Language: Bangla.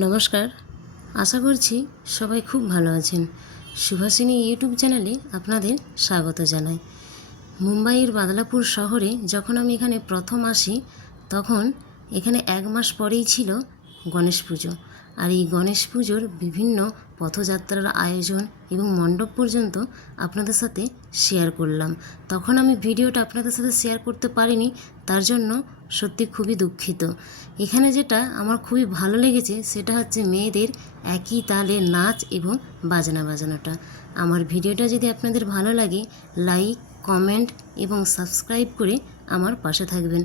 নমস্কার, আশা করছি সবাই খুব ভালো আছেন। সুভাষিনী ইউটিউব চ্যানেলে আপনাদের স্বাগত জানাই। মুম্বাইয়ের বাদলাপুর শহরে যখন আমি এখানে প্রথম আসি, তখন এখানে 1 মাস পরেই ছিল গণেশ পুজো। আর এই গণেশ পুজোর বিভিন্ন পথযাত্রার আয়োজন এবং মণ্ডপ পর্যন্ত আপনাদের সাথে শেয়ার করলাম। তখন আমি ভিডিওটা আপনাদের সাথে শেয়ার করতে পারিনি, তার জন্য সত্যি খুবই দুঃখিত। এখানে যেটা আমার খুবই ভালো লেগেছে সেটা হচ্ছে মেয়েদের একই তালে নাচ এবং বাজনা বাজানোটা। আমার ভিডিওটা যদি আপনাদের ভালো লাগে, লাইক, কমেন্ট এবং সাবস্ক্রাইব করে আমার পাশে থাকবেন।